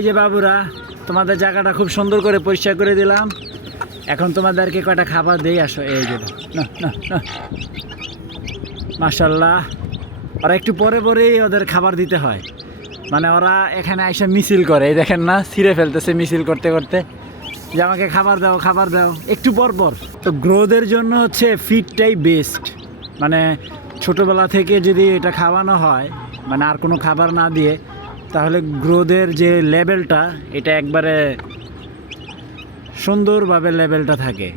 এই যে বাবুরা, তোমাদের জায়গাটা খুব সুন্দর করে পরিষ্কার করে দিলাম। এখন তোমাদেরকে কয়টা খাবার দিয়ে আসো। এই যে মাশাল্লাহ, ওরা একটু পরে পরেই ওদের খাবার দিতে হয়। মানে ওরা এখানে এসে মিছিল করে, এই দেখেন না, ছিঁড়ে ফেলতেছে মিছিল করতে করতে, যে আমাকে খাবার দাও খাবার দাও একটু পর পর। তো গ্রোথের জন্য হচ্ছে ফিডটাই বেস্ট। মানে ছোটোবেলা থেকে যদি এটা খাওয়ানো হয়, মানে আর কোনো খাবার না দিয়ে, তাহলে গ্রোথের যে লেভেলটা এটা একবারে সুন্দরভাবে লেভেলটা থাকে।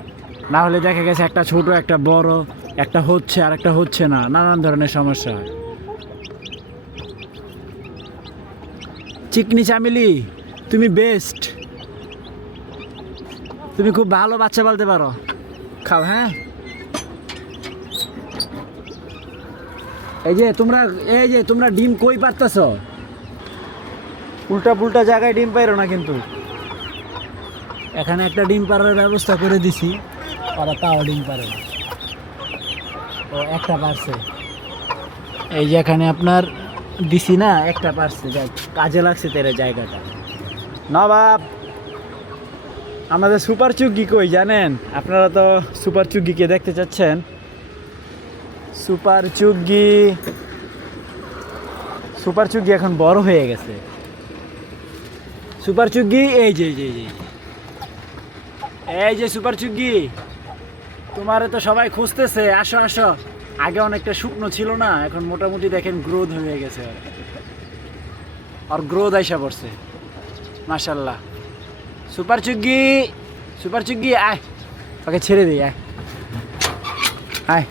না হলে দেখা গেছে একটা ছোট একটা বড়, একটা হচ্ছে আর একটা হচ্ছে না, নানান ধরনের সমস্যা হয়। চিকনি চামেলি, তুমি বেস্ট, তুমি খুব ভালো বাচ্চা পালতে পারো। খাও হ্যাঁ। এই যে তোমরা ডিম কই পারতেছ? উল্টা পুল্টা জায়গায় ডিম পাইরো না কিন্তু। এখানে একটা ডিম পাড়ার ব্যবস্থা করে দিছি, ওরা তাও ডিম পারে না। ও একটা পারছে, এই যে এখানে আপনার দিছি না, একটা পারছে, যাই কাজে লাগছে তেরে জায়গাটা। নবাব, আমাদের সুপার চুগি কই জানেন? আপনারা তো সুপার চুগিকে দেখতে চাচ্ছেন। সুপার চুগি এখন বড় হয়ে গেছে। সুপার চুগি এই যে সুপার চুগি, তোমারে তো সবাই খুঁজতেছে, আসো আসো। আগে অনেকটা শুকনো ছিল না, এখন মোটামুটি দেখেন গ্রোথ হয়ে গেছে, আর গ্রোথ আইসা পড়ছে মাশাল্লাহ। সুপার চুগি আয়, ওকে ছেড়ে দিই, আয় আয়।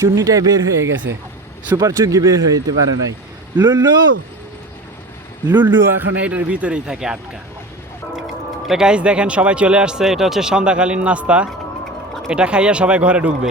চুন্নিটাই বের হয়ে গেছে, সুপার চুগি বের হইতে পারে নাই। লুল্লু এখন এটার ভিতরেই থাকে আটকা। তো গাইস দেখেন, সবাই চলে আসছে। এটা হচ্ছে সন্ধ্যাকালীন নাস্তা, এটা খাইয়া সবাই ঘরে ঢুকবে।